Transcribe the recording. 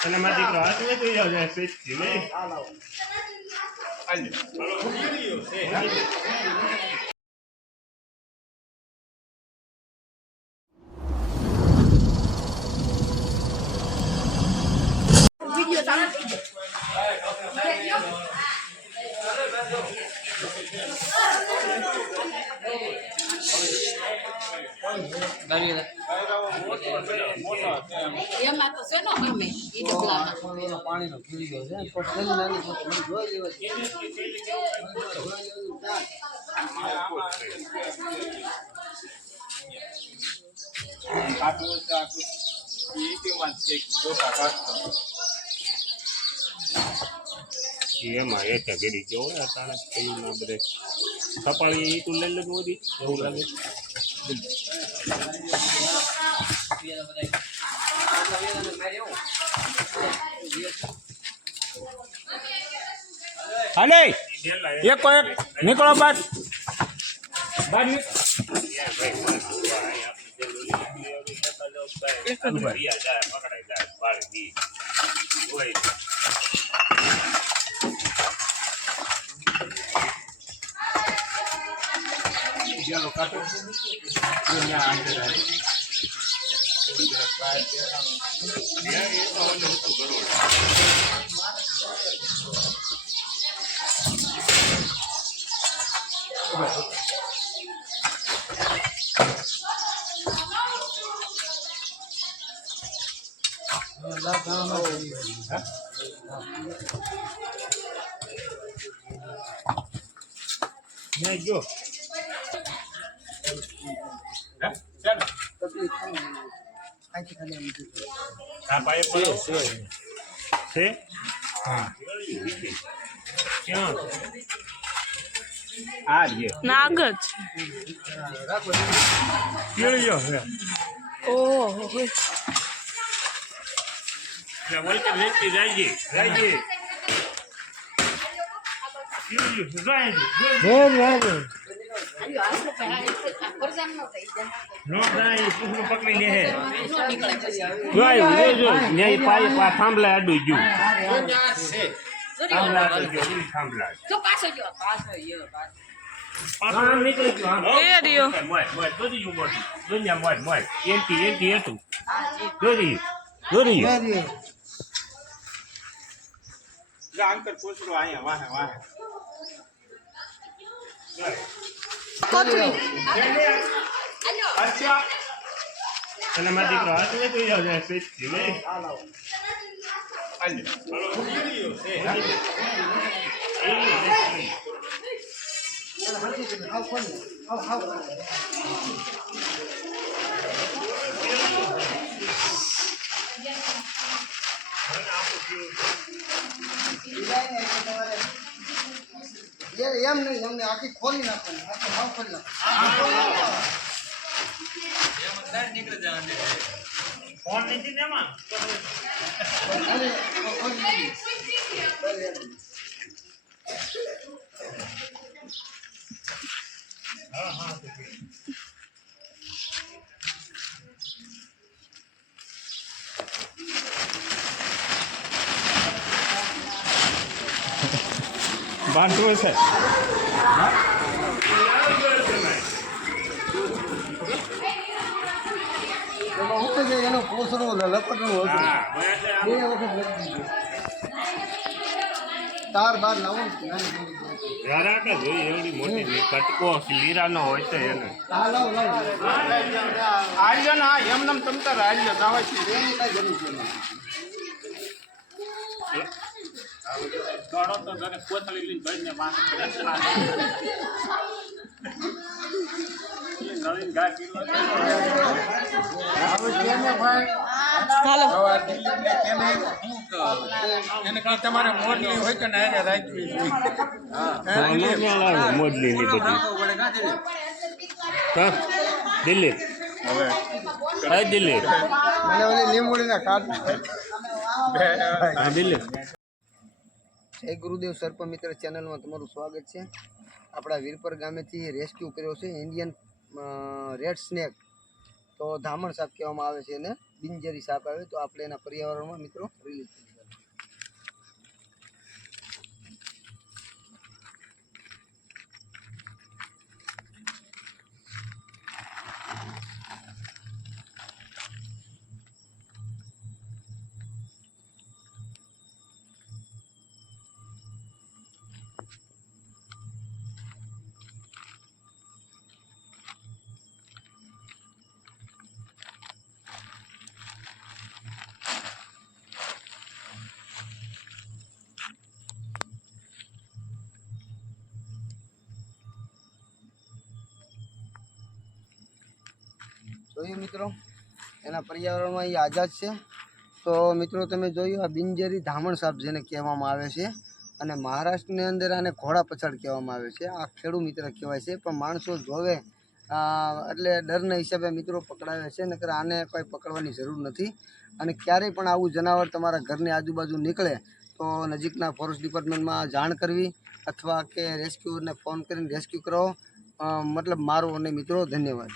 અને મારા દીકરો હાથ ને જોઈ જાવ જાય પેટ થી મે વિડિયો ચાલુ થઈ જાય એમાં તો છે નો અમે ઈ ડબલામાં પાણીનો ખીલ્યો છે પણ નાની નાની જોઈ એમાં એક ઘડી ગયો હોય અચાનક કયું ના બધે કપાળી ઈ તું લઈ લેવું હતી એવું લાગે હાલે એક નીકળો બાદ જો આ પાઇપ છે હા ક્યાં આ જે નાગજ કેળિયો છે ઓહો એટલે વોલ્ટેજ વેચી જાય કેળિયો જાય નો જાય પૂછડું પકડી લે હે જો ન્યાય પાઈ થાંભલા આડું ગયું થાંભલા આડું ગયું થાંભલા તો પાછો ગયો પાછો નીકળી ગયો એ રહ્યો મોય દોરી જો મોય દુનિયા મોય એન્ટી હતું દોરી જા અંકલ પૂછડું આયા વાહે કોથળી અચ્છા અને મારા દીકરો હાથ ને જોઈ જાવ જાય પેટ થી મે એમ નહીં અમને આખી ખોલી નાખવાની આખી હાવ ખોલી નાખવાની ફોન નથી ને માં હા બાંધવું છે એનો પોસરો લપટનું હતું બે વખત તાર બાર લાવો જરા કે જોઈ એવડી મોટી કટકો લીરાનો હોય તો એને હા લાવ આલ્યો ના એમ તમતા આલ્યો દાવા છે એની કઈ જરૂર છે ગણો તો જને કોથળી લઈને ભરીને માથે નવીન ગા કિલો હાલો એને કાં તમારે મોડલી હોય કે ના એને રાખવી મોડલી ની બધી હા દિલ્હી હવે દિલ્હી મને ઓલી લીંબુડીના કાટ હા દિલ્હી જય ગુરુદેવ સર્પ મિત્ર ચેનલમાં તમારું સ્વાગત છે. આપણા વીરપર ગામેથી રેસ્ક્યુ કર્યો છે ઇન્ડિયન રેડ સ્નેક, તો ધામણ સાપ કહેવામાં આવે છે એને. બિનઝેરી સાપ આવે તો આપણે એના પર્યાવરણમાં મિત્રો રિલીઝ કરી શકીએ. જોયું મિત્રો, એના પર્યાવરણમાં એ આઝાદ છે. તો મિત્રો તમે જોયું આ બિનઝેરી ધામણ સાપ જેને કહેવામાં આવે છે, અને મહારાષ્ટ્રની અંદર આને ઘોડા પછાડ કહેવામાં આવે છે. આ ખેડૂ મિત્ર કહેવાય છે, પણ માણસો જોવે એટલે ડરના હિસાબે મિત્રો પકડાવે છે, નકર આને કોઈ પકડવાની જરૂર નથી. અને ક્યારેય પણ આવું જનાવર તમારા ઘરની આજુબાજુ નીકળે તો નજીકના ફોરેસ્ટ ડિપાર્ટમેન્ટમાં જાણ કરવી, અથવા કે રેસ્ક્યુને ફોન કરીને રેસ્ક્યુ કરો. મતલબ મારો અને મિત્રો ધન્યવાદ.